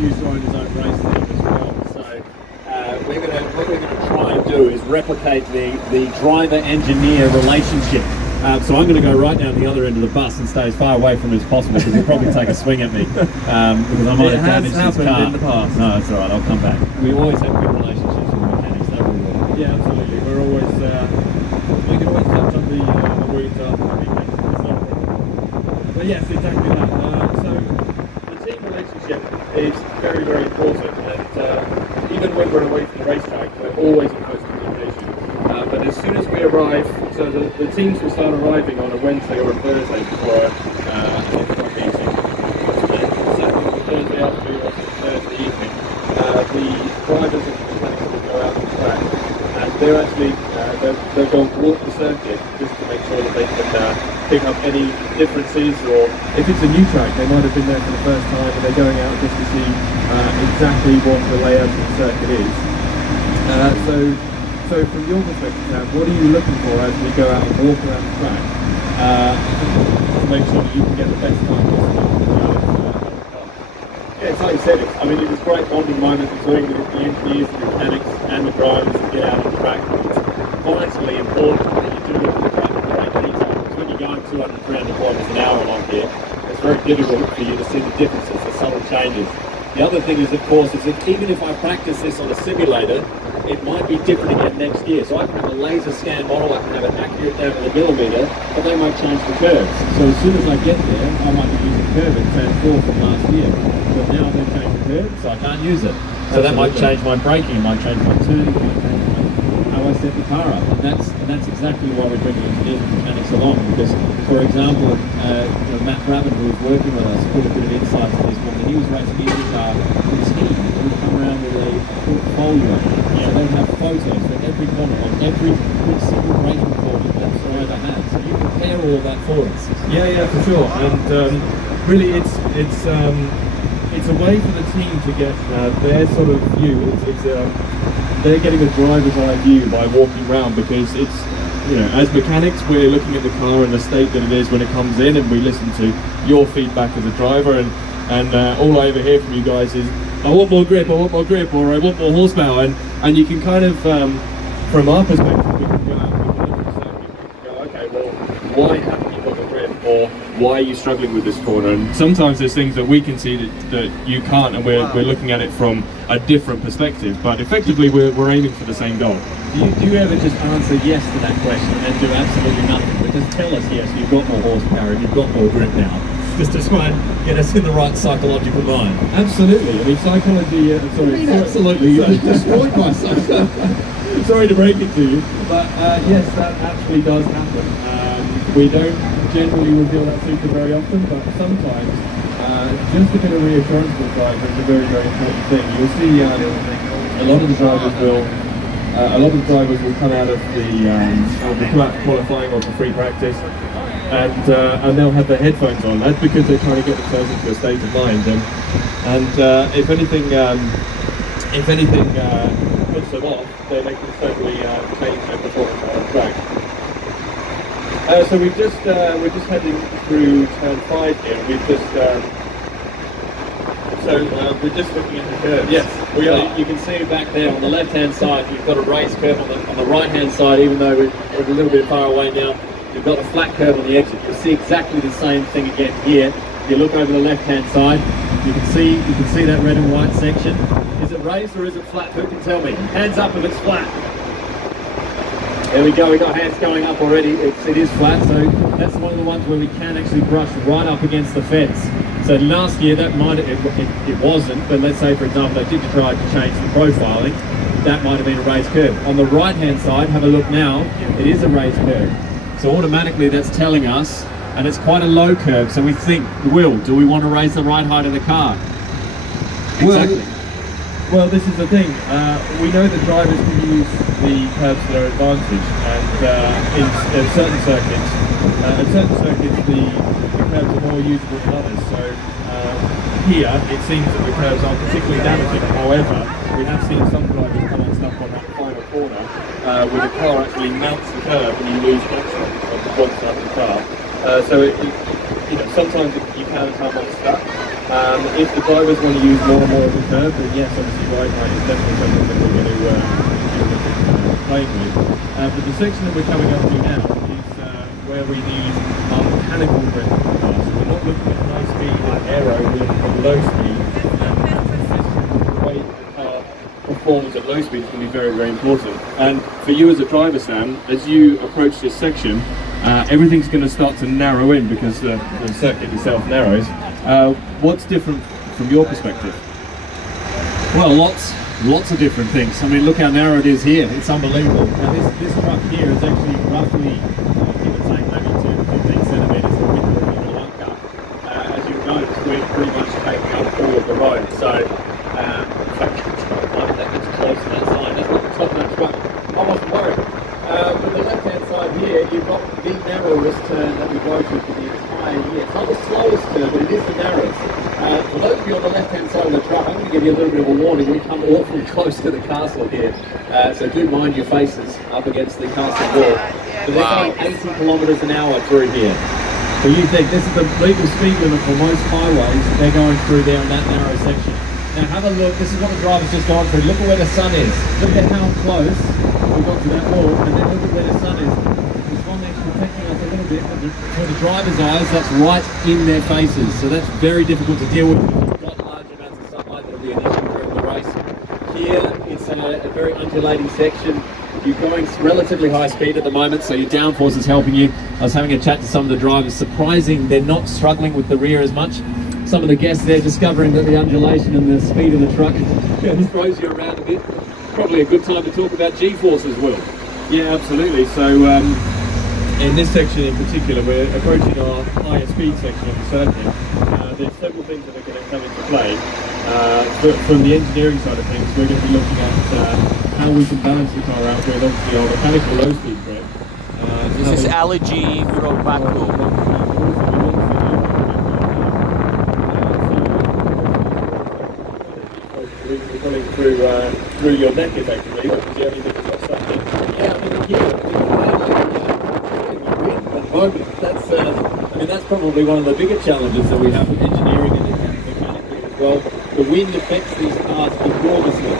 produce our own race team as well. So what we're gonna try and do is replicate the driver-engineer relationship. So I'm going to go right down the other end of the bus and stay as far away from it as possible, because he'll probably take a swing at me, because I might have damaged his car. In the past. No, it's alright, I'll come back. We always have good relationships with mechanics, don't we? Yeah, absolutely. We're always, we can always touch on the wounds after the weekend. But yes, exactly that. So the team relationship is very, very important, and even when we're away from the racetrack, we're always in close communication. But as soon as we arrive, so the teams will start arriving on a Wednesday or a Thursday before an F1 meeting. Second or Thursday afternoon or Thursday evening, the drivers and mechanics will go out on the track, and they're actually they'll go and walk the circuit just to make sure that they can pick up any differences, or if it's a new track, they might have been there for the first time and they're going out just to see exactly what the layout of the circuit is. So from your perspective, Sam, what are you looking for as we go out and walk around the track to make sure that you can get the best time possible? Yeah, it's like you said, I mean, it was a great bonding moment between the engineers, the mechanics and the drivers to get out on the track. It's vitally important that you do look at the track in great detail, because when you're going 200, 300 kilometers an hour along here, it's very difficult for you to see the differences, the subtle changes. The other thing is, of course, is that even if I practice this on a simulator, it might be different again next year. So I can have a laser scan model, I can have it accurate down to the millimetre, but they might change the curves. So as soon as I get there, I might be using curve at turn 4 from last year. But now they've changed the curve, so I can't use it. So that might change my braking, it might change my turning, it might change how I set the car up. And that's exactly why we're bringing engineers and mechanics along. Because, for example, Matt Rabbit, who was working with us, put a bit of insight to this one. When he was racing his car with his team, he would come around with a portfolio. So they'd have photos for every corner, on every single braking corner that the driver had. So you compare all of that for us. Yeah, for sure. And really, it's a way for the team to get their sort of view. They're getting a driver's eye view by walking around, because it's, as mechanics, we're looking at the car and the state that it is when it comes in, and we listen to your feedback as a driver, and all I ever hear from you guys is, I want more grip, or I want more horsepower, and you can kind of, from our perspective, we can go out and we can look at the circuit, we can go, okay, well, why haven't you got the grip, or why are you struggling with this corner? And sometimes there's things that we can see that you can't, and we're looking at it from a different perspective, but effectively we're aiming for the same goal. Do you ever just answer yes to that question and do absolutely nothing, but just tell us, yes, you've got more horsepower, you've got more grip now, just to try and get us in the right psychological mind? Absolutely. I mean, psychology, absolutely, you just destroyed my psychology. Sorry to break it to you, but yes, that actually does happen. We don't generally reveal that secret very often, but sometimes just a bit of reassurance for the driver is a very, very important thing. You'll see a lot of the drivers will come out of the qualifying or the free practice, and they'll have their headphones on. That's because they're trying to get themselves into a state of mind, and if anything puts them off, then they can certainly change their performance on the track. So we're just heading through turn 5 here. We're just looking at the curves. Yes, we are. You can see back there on the left-hand side, you've got a raised curve on the right-hand side, even though we're a little bit far away now. You've got a flat curve on the exit. You'll see exactly the same thing again here. If you look over the left-hand side, you can see that red and white section. Is it raised or is it flat? Who can tell me? Hands up if it's flat. There we go, we got hands going up already. It is flat, so that's one of the ones where we can actually brush right up against the fence. So last year that it wasn't, but let's say for example they did try to change the profiling, that might have been a raised curve. On the right hand side, have a look now, it is a raised curve. So automatically that's telling us, and it's quite a low curve, so we think, do we want to raise the ride height of the car? Exactly. Well, this is the thing. We know that drivers can use the curves to their advantage, and in certain circuits, the curves are more usable than others. So here, it seems that the curves aren't particularly damaging. However, we have seen some drivers come unstuck on that final corner, where the car actually mounts the curve and you lose traction on the front side of the car. So sometimes you can come unstuck. If the drivers want to use more and more of the curve, then yes, obviously ride height is definitely something that we're going to play with. But the section that we're coming up to now is where we need our mechanical grip of the car. So we're not looking at high speed aero, we're looking at low speed. The way the car performs at low speed is going to be very, very important. And for you as a driver, Sam, as you approach this section, everything's going to start to narrow in because the circuit itself narrows. What's different from your perspective? Well, lots of different things. I mean, look how narrow it is here. It's unbelievable. Now, this truck here is actually roughly, give or take, maybe 2 to 15 centimetres of width of the bunker. As you notice, we're pretty much taking up all of the road. So, in fact, that gets close to that side. That's not the top of that truck. I wasn't worried. With the left-hand side here, you've got the narrowest turn that we go through for the entire year. It's not the slowest turn, but it is the narrowest. For those of you on the left-hand side of the truck, I'm going to give you a little bit of a warning. We come awfully close to the castle here, so do mind your faces up against the castle wall. So they're going 80 kilometres an hour through here. So you think this is the legal speed limit for most highways, they're going through there in that narrow section. Now have a look, this is what the driver's just gone through. Look at where the sun is. Look at how close we got to that wall, and then look at where the sun is. This one that's protecting us a little bit, but for the driver's eyes, that's right in their faces. So that's very difficult to deal with. If you've got large amounts of sunlight, that'll be an issue during the race. Here, it's a very undulating section. You're going relatively high speed at the moment, so your downforce is helping you. I was having a chat to some of the drivers. Surprising, they're not struggling with the rear as much. Some of the guests there discovering that the undulation and the speed of the truck throws you around a bit. Probably a good time to talk about G-force as well. Yeah, absolutely. So in this section in particular, we're approaching our higher speed section of the circuit. There's several things that are going to come into play. From the engineering side of things, we're going to be looking at how we can balance the car out with obviously our mechanical low speed grip. This is LG from Baku. Coming through your neck effectively, because you only think you've got something. Yeah, I mean, at the moment, that's probably one of the bigger challenges that we have with engineering and mechanically as well. The wind affects these cars enormously.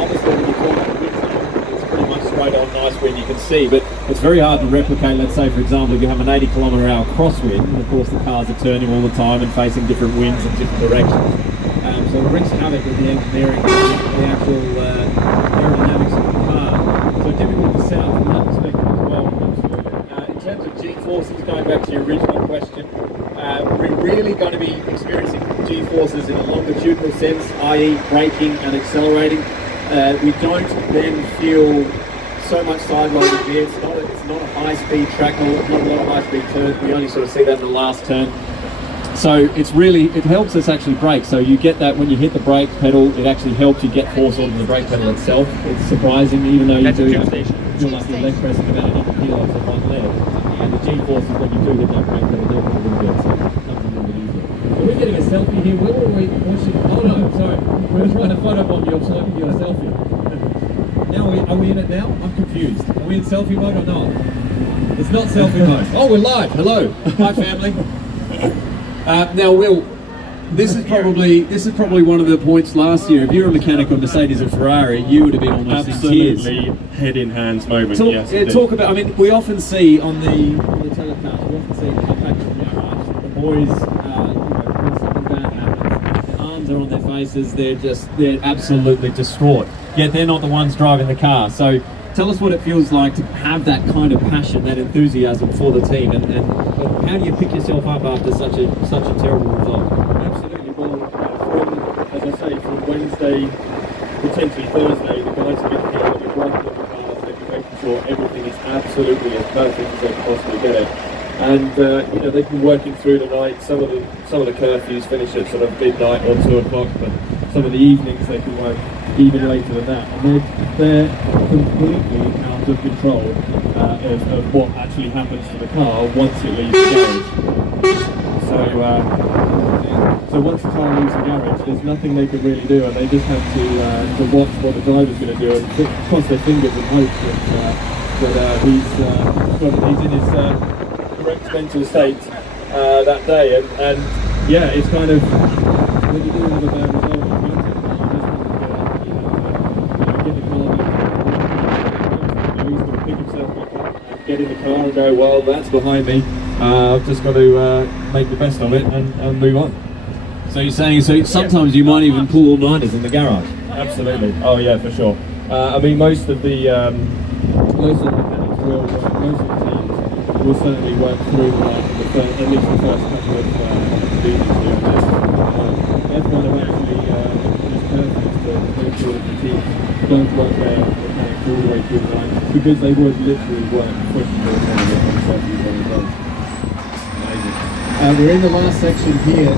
Obviously, when you talk about wind, it's pretty much straight on nice wind, you can see, but it's very hard to replicate. Let's say, for example, if you have an 80 kilometre-hour crosswind, and of course the cars are turning all the time and facing different winds in different directions. So it wreaks havoc with the engineering, the actual aerodynamics of the car. So difficult to set up from that perspective as well. Absolutely. In terms of G-forces, going back to your original question, we're really going to be experiencing G-forces in a longitudinal sense, i.e. braking and accelerating. We don't then feel so much sideline here. It's not a high-speed track, not a lot of high-speed turns. We only sort of see that in the last turn. So it helps us actually brake. So you get that when you hit the brake pedal, it actually helps you get force onto the brake pedal itself. It's surprising, even though you do feel like your leg pressing about 100 kilos on one leg. And the G-force is when you do hit that brake pedal, it helps a little bit. So it comes a little bit easier. Are we getting a selfie here? Where were we watching? Oh no, sorry. We're trying to photobomb you so I can get a selfie. Now, are we in it now? I'm confused. Are we in selfie mode or not? It's not selfie mode. Oh, we're live. Hello. Hi, family. Now, Will, this is probably one of the points last year. If you're a mechanic on Mercedes and Ferrari, you would have been almost absolutely head in hands moment. Talk about. I mean, we often see on the telecast, we often see come back from the garage, the boys, when something bad happens, their arms are on their faces. They're absolutely distraught. Yet they're not the ones driving the car. So tell us what it feels like to have that kind of passion, that enthusiasm for the team, and how do you pick yourself up after such a terrible result? Absolutely. Well, as I say, from Wednesday, potentially Thursday, the guys have been here, they've worked on the cars, they've been making sure everything is absolutely as perfect as they can possibly get it. And they've been working through the night. Some of the curfews finish at sort of midnight or 2 o'clock, but some of the evenings they can work even later than that. And they're completely out of control of what actually happens to the car once it leaves the garage. So once the car leaves the garage, there's nothing they can really do, and they just have to watch what the driver's going to do and cross their fingers and hope that he's in his correct mental state that day. And yeah, it's kind of when you do have a bad result, you just want to get the car he's going to pick himself back up and get in the car and go, well, that's behind me. I've just got to make the best of it and move on. So you're saying, so sometimes you might even pull all-nighters in the garage? Absolutely. Oh yeah, for sure. I mean, most of the mechanics will, most of the teams will certainly work through at least the first couple of meetings here and there. F1 have actually just perfect to make sure that the teams don't work their mechanics all the way through the line, because they would literally work 24/7 on 30 days. We're in the last section here.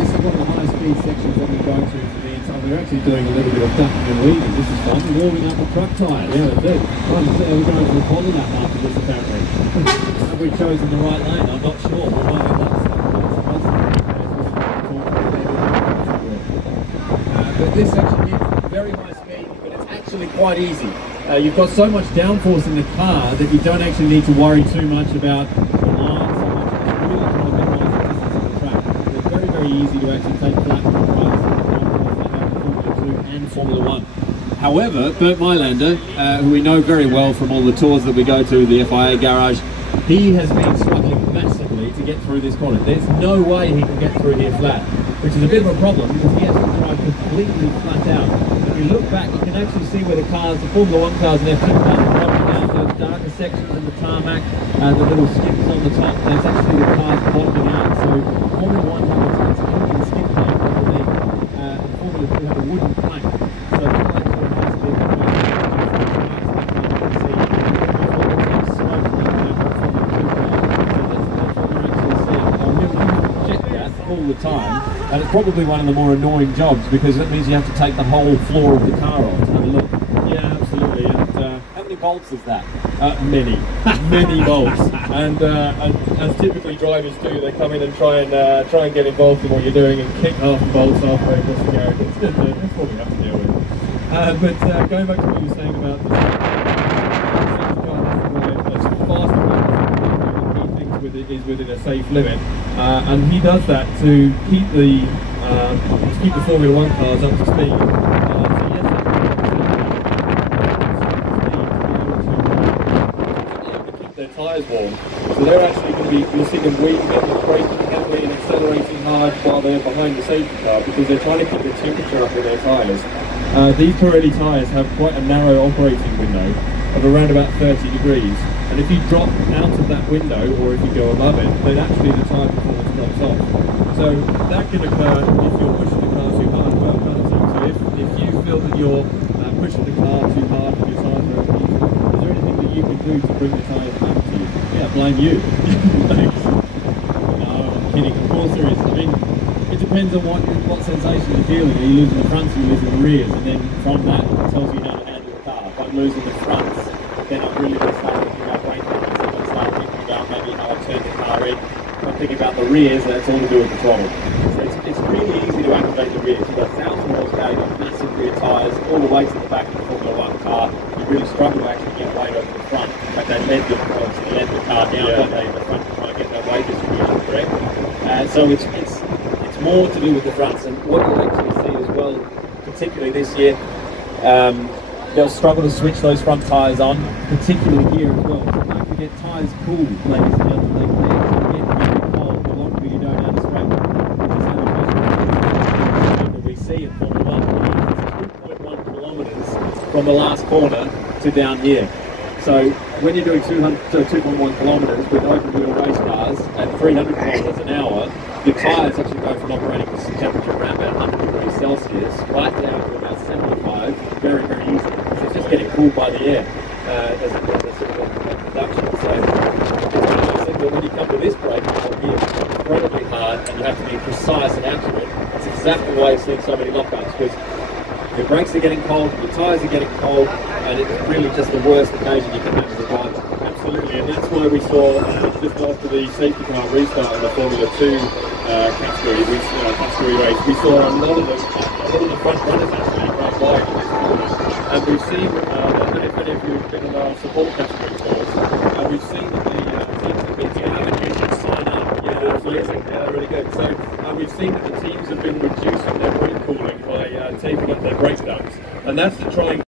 This is one of the highest speed sections that we're going through for the entire. We're actually doing a little bit of ducking and weaving. This is fun. Warming up the truck tyres. Yeah, that's it. We're going to record that after this, apparently. Have we chosen the right lane? I'm not sure. We might end up but this section here is very high speed, but it's actually quite easy. You've got so much downforce in the car that you don't actually need to worry too much about the line so much. It's really trying to minimize the distance on the track. It's very, very easy to actually take flat from Formula 2 and Formula 1. However, Bert Mylander, who we know very well from all the tours that we go to, the FIA garage, he has been struggling massively to get through this corner. There's no way he can get through here flat, which is a bit of a problem because he has to drive completely flat out. If you look back, you can actually see where the Formula 1 cars and F2 cars are dropping down those darker sections in the tarmac, the little skips on the top. There's actually the cars bottoming out. So Formula 1 have a titanium skip plank underneath, and Formula 2 have a wooden plank. So the planks are basically all the time, and it's probably one of the more annoying jobs because it means you have to take the whole floor of the car off to have a look. Yeah, absolutely. And how many bolts is that? many bolts. And as typically drivers do, they come in and try and get involved in what you're doing and kick half the bolts halfway across the garage. It's what we have to deal with. But going back to what you were saying about the fast is within a safe limit, and he does that to keep the Formula 1 cars up to speed. To keep their tyres warm. So they're actually going to be, you'll see them weaving up and braking heavily and accelerating hard while they're behind the safety car because they're trying to keep the temperature up with their tyres. These Pirelli tyres have quite a narrow operating window of around about 30 degrees. And if you drop out of that window, or if you go above it, then actually the tyre performance drops off. So that can occur if you're pushing the car too hard. Well, so if you feel that you're pushing the car too hard and your tyres are overheating, is there anything that you can do to bring the tyres back to you? Yeah, blame you. Thanks. No, I'm kidding. Of course there is. I mean, it depends on what sensation you're feeling. Are you losing the fronts, or are you losing the rears? And then from that, it tells you how to handle the car. If I'm losing the fronts, then I'm really going to start thinking about brake techniques. I'm going to start thinking about maybe how I turn the car in. If I'm thinking about the rears, that's all to do with the throttle. So it's really easy to activate the rears. You've got 1,000 horsepower, you've got massive rear tyres, all the way to the back of the Formula 1 car. You really struggle to actually get weight over the front. In fact, they lead the car down, don't they, in the front to try and get that weight distribution correct. So it's more to do with the fronts, and what you'll actually see as well, particularly this year, they'll struggle to switch those front tyres on, particularly here as well. So don't forget, tyres cool, ladies and gentlemen. They actually get really cold the longer you don't have a straight. Which is how that we see in Formula 1. It's 2.1 kilometres from the last corner to down here. So when you're doing 2.1 kilometres with open wheel race cars at 300 kilometres an hour, your tyres actually go from operating at temperature around about 100 degrees Celsius right down to about 75 very, very easily. So it's just getting cooled by the air as a sort of production. So it's one of those things that when you come to this brake, it'll be incredibly hard and you have to be precise and accurate. That's exactly why you've seen so many knockouts, because your brakes are getting cold, your tyres are getting cold, and it's really just the worst occasion you can have as a driver. Absolutely, and that's why we saw just after the safety car restart in the Formula 2 category race, we saw a lot of the front runners actually run wide in this corner. And we've seen, I don't know if any of you have been on our support category course, we've seen that the teams have been sign up. Yeah, absolutely. Yeah, really good. So we've seen that the teams have been reducing team have got their breakdowns, and that's to try and